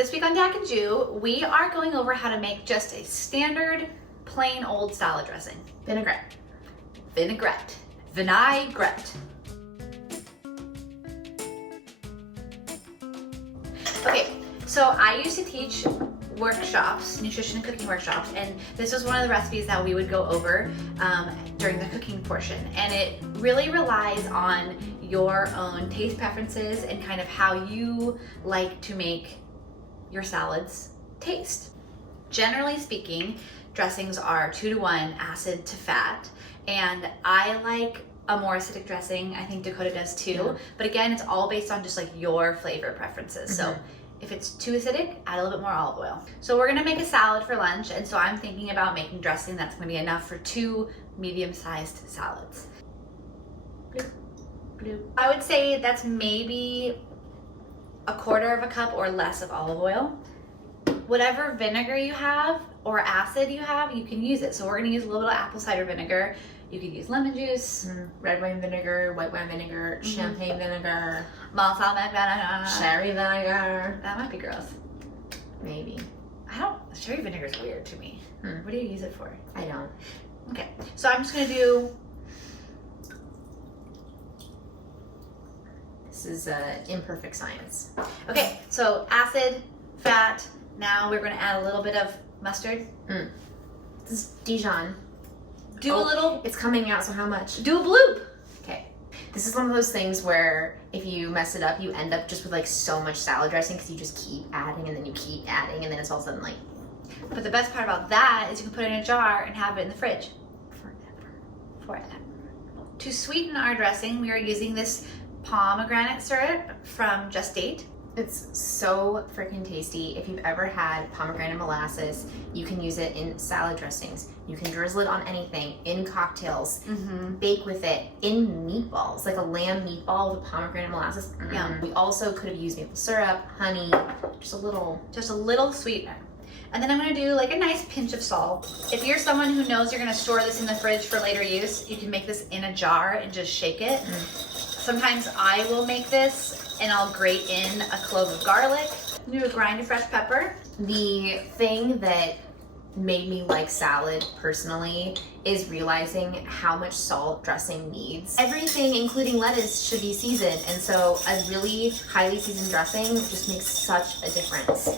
This week on Dak and Jew, we are going over how to make just a standard, plain old salad dressing. Vinaigrette. Vinaigrette. Vinaigrette. Okay, so I used to teach workshops, nutrition and cooking workshops, and this was one of the recipes that we would go over during the cooking portion. And it really relies on your own taste preferences and kind of how you like to make your salads taste. Generally speaking, dressings are 2 to 1 acid to fat, and I like a more acidic dressing. I think Dakota does too. Yeah. But again, it's all based on just like your flavor preferences. Mm-hmm. So if it's too acidic, add a little bit more olive oil. So we're gonna make a salad for lunch, and so I'm thinking about making dressing that's gonna be enough for 2 medium-sized salads. Bloop, bloop. I would say that's maybe 1/4 cup or less of olive oil. Whatever vinegar you have or acid you have, you can use it. So we're gonna use a little bit of apple cider vinegar. You could use lemon juice, red wine vinegar, white wine vinegar, champagne vinegar, balsamic vinegar, sherry vinegar. That might be gross. Maybe. Sherry vinegar is weird to me. What do you use it for? I don't. Okay, so I'm just gonna do. This is imperfect science. Okay, so acid, fat. Now we're gonna add a little bit of mustard. This is Dijon. Do a little. It's coming out, so how much? Do a bloop. Okay. This is one of those things where if you mess it up, you end up just with like so much salad dressing because you just keep adding and then you keep adding and then it's all of a sudden like. But the best part about that is you can put it in a jar and have it in the fridge. Forever. To sweeten our dressing, we are using this pomegranate syrup from Just Date. It's so freaking tasty. If you've ever had pomegranate molasses, you can use it in salad dressings. You can drizzle it on anything, in cocktails, bake with it, in meatballs, like a lamb meatball with pomegranate molasses. Yum. We also could have used maple syrup, honey, just a little sweetener. And then I'm gonna do like a nice pinch of salt. If you're someone who knows you're gonna store this in the fridge for later use, you can make this in a jar and just shake it. Sometimes I will make this and I'll grate in a clove of garlic, do a grind of fresh pepper. The thing that made me like salad personally is realizing how much salt dressing needs. Everything, including lettuce, should be seasoned, and so a really highly seasoned dressing just makes such a difference.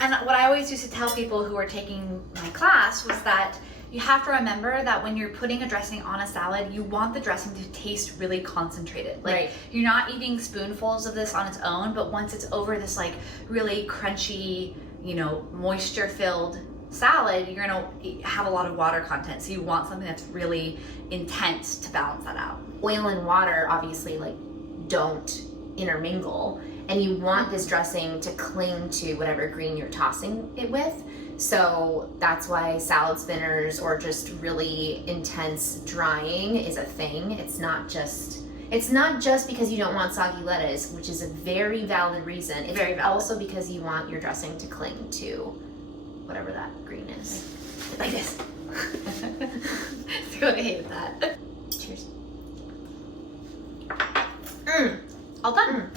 And what I always used to tell people who were taking my class was that you have to remember that when you're putting a dressing on a salad, you want the dressing to taste really concentrated. Like, right. You're not eating spoonfuls of this on its own, but once it's over this like really crunchy, moisture-filled salad, you're gonna have a lot of water content. So you want something that's really intense to balance that out. Oil and water obviously don't intermingle, and you want this dressing to cling to whatever green you're tossing it with. So that's why salad spinners or just really intense drying is a thing. It's not just because you don't want soggy lettuce, which is a very valid reason. It's very valid. Also because you want your dressing to cling to whatever that green is. Like this. So I hate that. Cheers. All done.